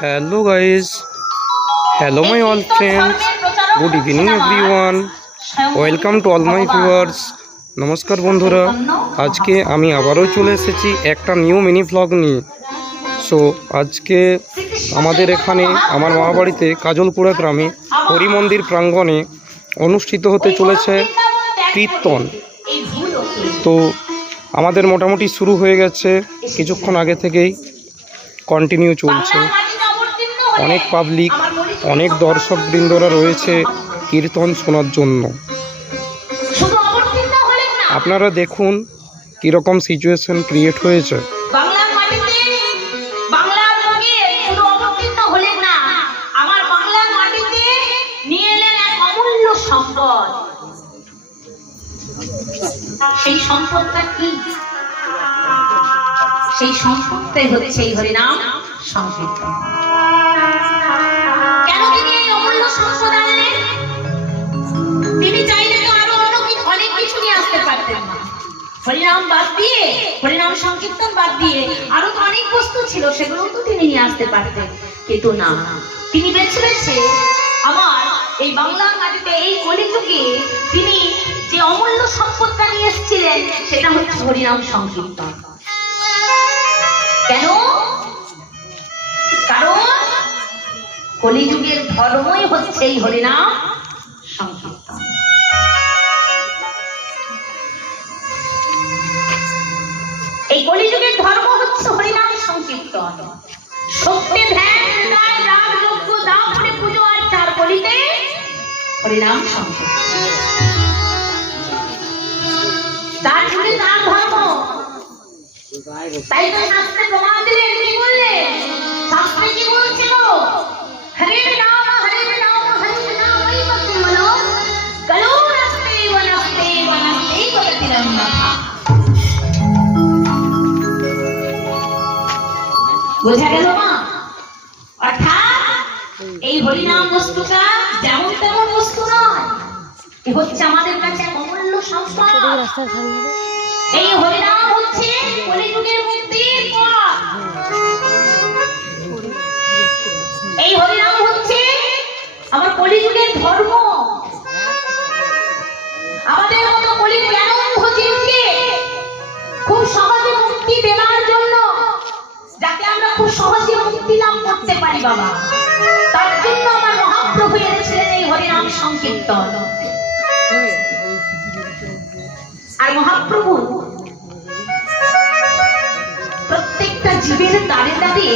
Hello guys, hello my all friends, good evening everyone, welcome to all my viewers. নমস্কার বন্ধুরা, আজকে আমি আবারও চলে এসেছি একটা নিউ মিনি ভ্লগ নিয়ে। সো আজকে আমাদের এখানে আমার মামাবাড়িতে কাজলপুরা গ্রামে হরি মন্দির প্রাঙ্গণে অনুষ্ঠিত হতে চলেছে কীর্তন। তো আমাদের মোটামুটি শুরু হয়ে গেছে, কিছুক্ষণ আগে থেকেই কন্টিনিউ চলছে। অনেক পাবলিক, অনেক দর্শকবৃন্দরা রয়েছে কীর্তন শোনার জন্য। আপনারা দেখুন কীরকম সিচুয়েশন ক্রিয়েট হয়েছে। সেই সম্পদটা কি? সেই সম্পদটাই হচ্ছে এই হরিনাম সংকীর্তন। কেন তিনি এই অমূল্য সম্পদ আনলেন? তিনি চাইলে তো আরো অনেক কিছু নিয়ে আসতে পারতেন না। হরিনাম বাদ দিয়ে, হরিনাম সংকীর্তন বাদ দিয়ে আরো তো অনেক বস্তু ছিল, সেগুলো তো তিনি নিয়ে আসতে পারতেন, কিন্তু না, তিনি বেছে বেছে আমার এই বাংলার মাটিতে এই কলিযুগে তিনি যে অমূল্য সম্পদটা নিয়ে এসেছিলেন সেটা হচ্ছে হরিনাম সংকীর্তন। কেন? কারণ কলিযুগের ধর্মই হচ্ছে এই হরিনাম সংকীর্তন। এই কলিযুগের ধর্ম হচ্ছে হরিনাম সংকীর্তন। সত্যে ধ্যান রাগ যজ্ঞ দাম করে পুজো আর চার কলিতে হরিনাম সংকীর্তন। তার জুড়ে তার ধর্ম। তাই তো শাস্ত্রে প্রমাণ দিলেন, কি বললেন? শাস্ত্রে কি বলছিল? হরে নাম হরে নাম হরে নাম ওই মতে বলো কালো রাস্তে বনাস্তে বনাস্তে বলতিরাম মাথা। বোঝা গেল মা? অর্থাৎ এই হরিনাম বস্তুটা যেমন তেমন বস্তু নয়, এ হচ্ছে আমাদের কাছে অমূল্য সম্পদ। এই হরিনাম হচ্ছে কলিযুগের মুক্তির পথ। এই হরিনাম হচ্ছে আমার কলিযুগের ধর্ম। আমাদের মতো কলিযুগ এমন জীবকে খুব সহজে মুক্তি দেওয়ার জন্য, যাতে আমরা খুব সহজে মুক্তি লাভ করতে পারি বাবা, তার জন্য আমার মহাপ্রভু এনেছিলেন এই হরিনাম সংকীর্তন। আর মহাপ্রভু প্রত্যেকটা জীবের দ্বারে দ্বারে